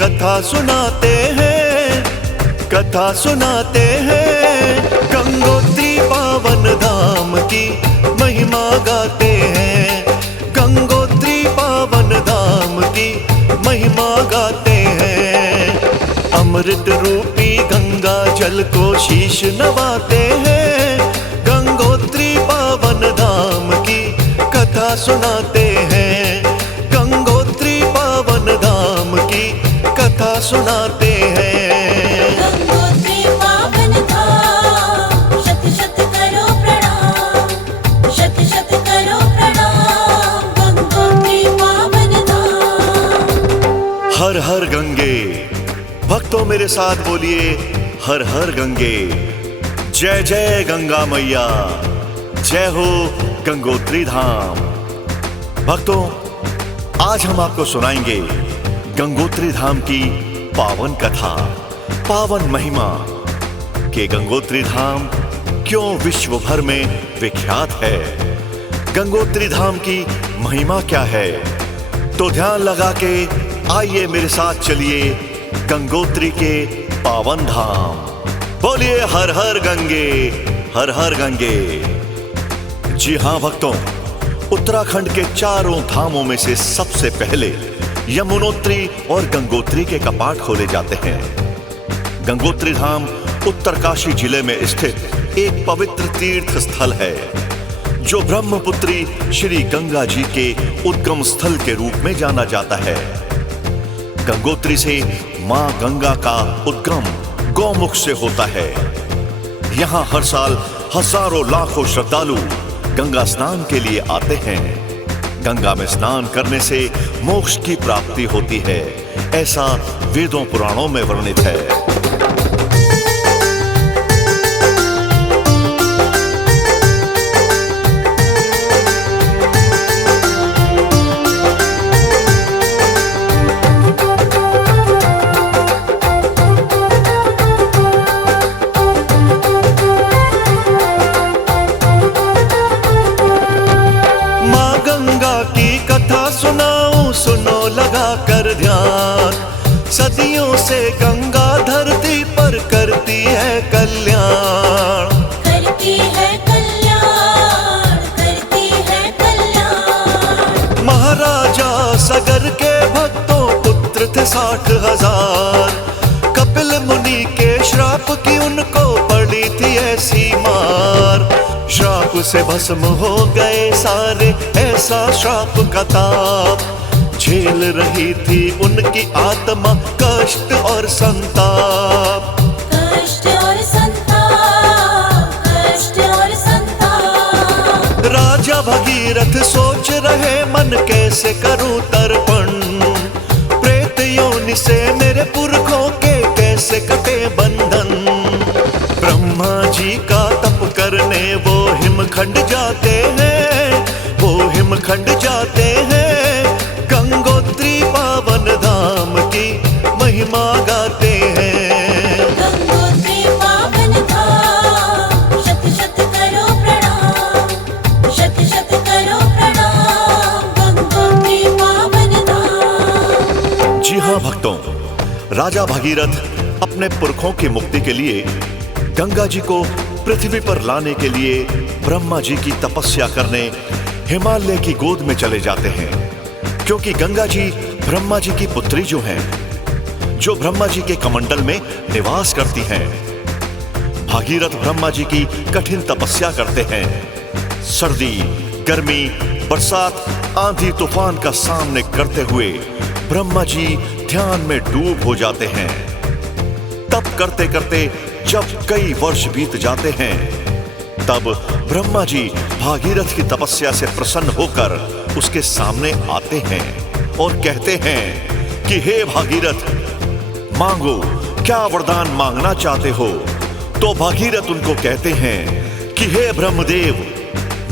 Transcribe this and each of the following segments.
कथा सुनाते हैं, कथा सुनाते हैं। गंगोत्री पावन धाम की महिमा गाते हैं, गंगोत्री पावन धाम की महिमा गाते हैं। अमृत रूपी गंगा जल को शीश नवाते हैं, गंगोत्री पावन धाम की कथा सुनाते हैं, गंगोत्री पावन धाम की कथा सुनाते हैं। गंगोत्री पावन धाम शत शत करो प्रणाम, शत शत करो प्रणाम, गंगोत्री पावन धाम। हर हर गंगे, भक्तों मेरे साथ बोलिए हर हर गंगे। जय जय गंगा मैया, जय हो गंगोत्री धाम। भक्तों, आज हम आपको सुनाएंगे गंगोत्री धाम की पावन कथा, पावन महिमा कि गंगोत्री धाम क्यों विश्व भर में विख्यात है, गंगोत्री धाम की महिमा क्या है। तो ध्यान लगा के आइए मेरे साथ चलिए गंगोत्री के पावन धाम। बोलिए हर हर गंगे, हर हर गंगे। जी हां भक्तों, उत्तराखंड के चारों धामों में से सबसे पहले यमुनोत्री और गंगोत्री के कपाट खोले जाते हैं। गंगोत्री धाम उत्तरकाशी जिले में स्थित एक पवित्र तीर्थ स्थल है, जो ब्रह्मपुत्री श्री गंगा जी के उद्गम स्थल के रूप में जाना जाता है। गंगोत्री से मां गंगा का उद्गम गौमुख से होता है। यहां हर साल हजारों लाखों श्रद्धालु गंगा स्नान के लिए आते हैं। गंगा में स्नान करने से मोक्ष की प्राप्ति होती है, ऐसा वेदों पुराणों में वर्णित है। सुनो लगा कर ध्यान, सदियों से गंगा धरती पर करती है कल्याण, करती है कल्याण, करती है कल्याण। महाराजा सगर के भक्तों पुत्र थे 60,000, कपिल मुनि के श्राप की उनको पड़ी थी ऐसी मार। श्राप से भस्म हो गए सारे, ऐसा श्राप का ताप झेल रही थी उनकी आत्मा कष्ट और संताप, कष्ट और संताप, कष्ट और संताप। राजा भगीरथ सोच रहे मन कैसे करूं तर्पण, प्रेत योनि से मेरे पुरखों के कैसे कटे बंधन। ब्रह्मा जी का तप करने वो हिमखंड जाते हैं, वो हिमखंड जाते हैं। गंगोत्री पावन धाम की महिमा गाते हैं। गंगोत्री पावन धाम शत शत करो प्रणाम, शत शत करो प्रणाम, गंगोत्री पावन धाम। जी हां भक्तों, राजा भगीरथ अपने पुरखों की मुक्ति के लिए गंगा जी को पृथ्वी पर लाने के लिए ब्रह्मा जी की तपस्या करने हिमालय की गोद में चले जाते हैं, क्योंकि गंगा जी ब्रह्मा जी की पुत्री जो हैं, जो ब्रह्मा जी के कमंडल में निवास करती हैं। भागीरथ ब्रह्मा जी की कठिन तपस्या करते हैं। सर्दी, गर्मी, बरसात, आंधी तूफान का सामने करते हुए ब्रह्मा जी ध्यान में डूब हो जाते हैं। तप करते करते जब कई वर्ष बीत जाते हैं, तब ब्रह्मा जी भागीरथ की तपस्या से प्रसन्न होकर उसके सामने आते हैं और कहते हैं कि हे भागीरथ, मांगो, क्या वरदान मांगना चाहते हो। तो भागीरथ उनको कहते हैं कि हे ब्रह्मदेव,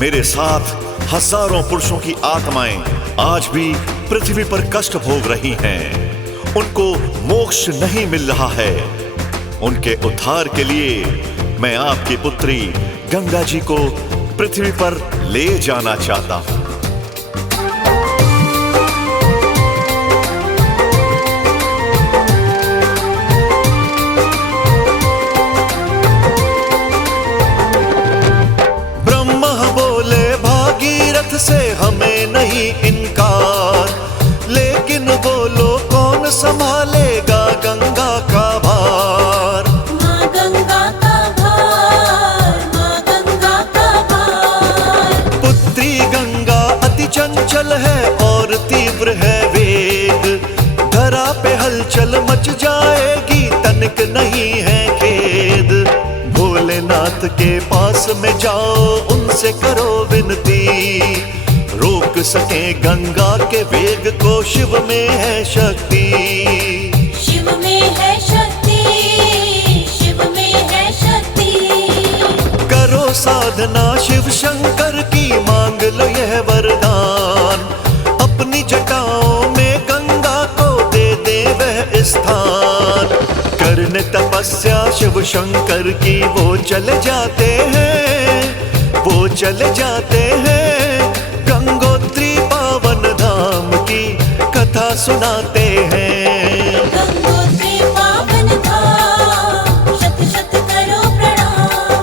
मेरे साथ हजारों पुरुषों की आत्माएं आज भी पृथ्वी पर कष्ट भोग रही हैं, उनको मोक्ष नहीं मिल रहा है। उनके उद्धार के लिए मैं आपकी पुत्री गंगा जी को पृथ्वी पर ले जाना चाहता हूं। उतरेगा गंगा का भार। माँ गंगा का भार, माँ गंगा का भार। पुत्री गंगा अति चंचल है और तीव्र है वेग, धरा पे हलचल मच जाएगी तनिक नहीं है खेद। भोलेनाथ के पास में जाओ उनसे करो विनती, रोक सके गंगा के वेग को, शिव में है शक्ति। शिव में है शक्ति, शिव में है शक्ति। करो साधना शिव शंकर की, मांग लो यह वरदान, अपनी जटाओं में गंगा को दे दे वह स्थान। करने तपस्या शिव शंकर की वो चले जाते हैं, वो चले जाते हैं, गंगोत्री पावन धाम की कथा सुनाते हैं। गंगोत्री पावन धाम, शत शत करो प्रणाम,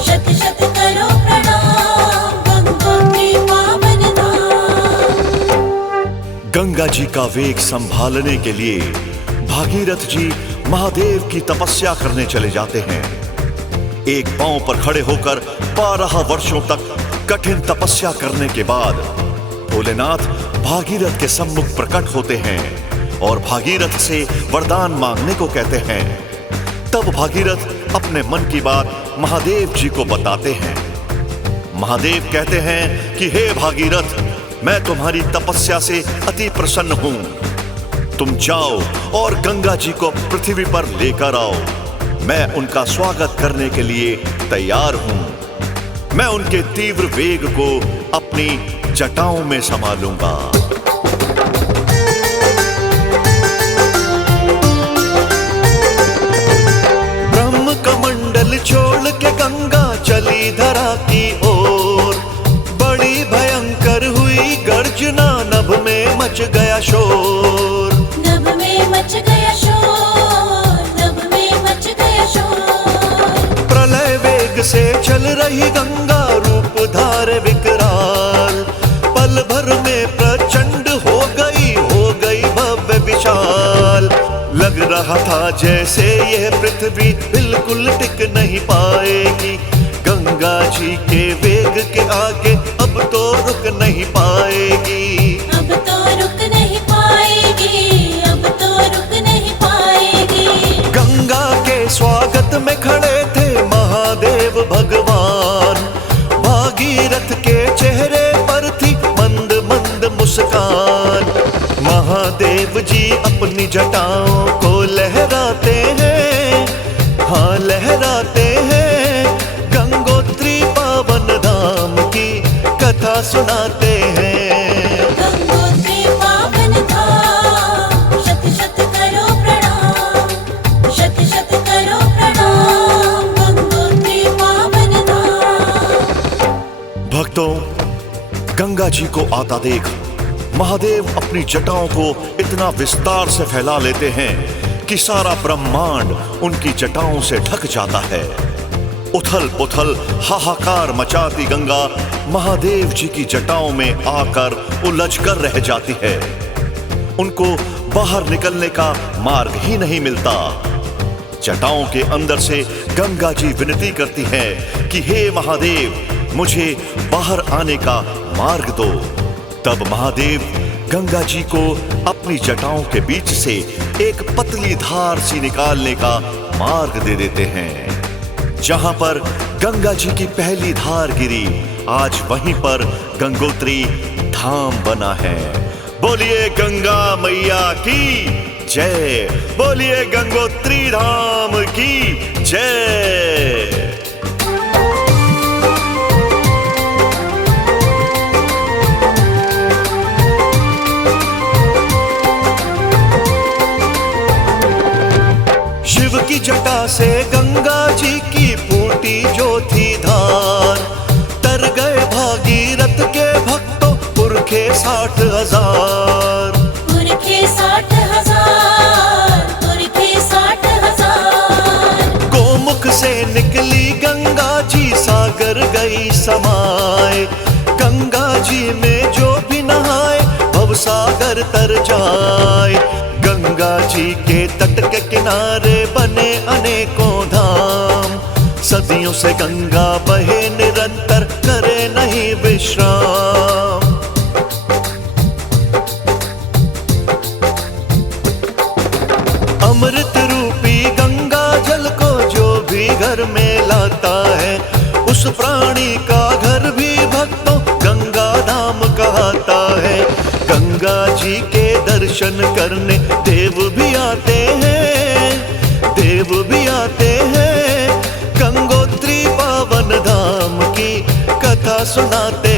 शत शत करो प्रणाम, गंगोत्री पावन धाम। गंगा जी का वेग संभालने के लिए भागीरथ जी महादेव की तपस्या करने चले जाते हैं। एक पांव पर खड़े होकर 12 वर्षों तक कठिन तपस्या करने के बाद भोलेनाथ भागीरथ के सम्मुख प्रकट होते हैं और भागीरथ से वरदान मांगने को कहते हैं। तब भागीरथ अपने मन की बात महादेव जी को बताते हैं। महादेव कहते हैं कि हे भागीरथ, मैं तुम्हारी तपस्या से अति प्रसन्न हूं। तुम जाओ और गंगा जी को पृथ्वी पर लेकर आओ, मैं उनका स्वागत करने के लिए तैयार हूं। मैं उनके तीव्र वेग को अपनी जटाओं में संभालूंगा। ब्रह्म कमंडल छोड़ के गंगा चली धरा की ओर, बड़ी भयंकर हुई गर्जना, नभ में मच गया शोर। नभ में मच गया शोर, नभ में मच गया शोर। प्रलय वेग से चल रही गंगा, रूप धारे विकराल, पल भर में प्रचंड हो गई भव्य विशाल। लग रहा था जैसे यह पृथ्वी बिल्कुल टिक नहीं पाएगी, गंगा जी के वेग के आगे अब तो रुक नहीं पाएगी। अब तो रुक नहीं पाएगी, अब तो रुक नहीं पाएगी। गंगा के स्वागत में खड़े थे महादेव भगवान, भागीरथ के चेहरे पर थी मंद मंद मुस्कान। महादेव जी अपनी जटाओं को लहराते हैं, हाँ लहराते हैं, गंगोत्री पावन धाम की कथा सुनाते हैं। गंगोत्री पावन धाम, शत शत करो प्रणाम, शत शत करो प्रणाम, गंगोत्री पावन धाम। भक्तों, गंगा जी को आता देख महादेव अपनी जटाओं को इतना विस्तार से फैला लेते हैं कि सारा ब्रह्मांड उनकी जटाओं से ढक जाता है। उथल पुथल हाहाकार मचाती गंगा महादेव जी की जटाओं में आकर उलझकर रह जाती है। उनको बाहर निकलने का मार्ग ही नहीं मिलता। जटाओं के अंदर से गंगा जी विनती करती है कि हे महादेव, मुझे बाहर आने का मार्ग दो। तब महादेव गंगा जी को अपनी जटाओं के बीच से एक पतली धार सी निकालने का मार्ग दे देते हैं। जहां पर गंगा जी की पहली धार गिरी, आज वहीं पर गंगोत्री धाम बना है। बोलिए गंगा मैया की जय, बोलिए गंगोत्री धाम की जय। शिव की जटा से गंगा जी की फूटी जो थी धार, तर गए भागीरथ के भक्तों पुरखे 60,000। पुरखे 60,000, पुरखे 60,000। गोमुख से निकली गंगा जी सागर गई समाए, गंगा जी में जो भी नहाए भवसागर तर जाए। गंगा गंगा जी के तट के किनारे बने अनेकों धाम। सदियों से गंगा बहे निरंतर, करे नहीं विश्राम। अमृत रूपी गंगा जल को जो भी घर में लाता है, उस प्राणी का घर भी भक्तों गंगा धाम कहता है। गंगा जी के दर्शन करने देव भी आते हैं, देव भी आते हैं। गंगोत्री पावन धाम की कथा सुनाते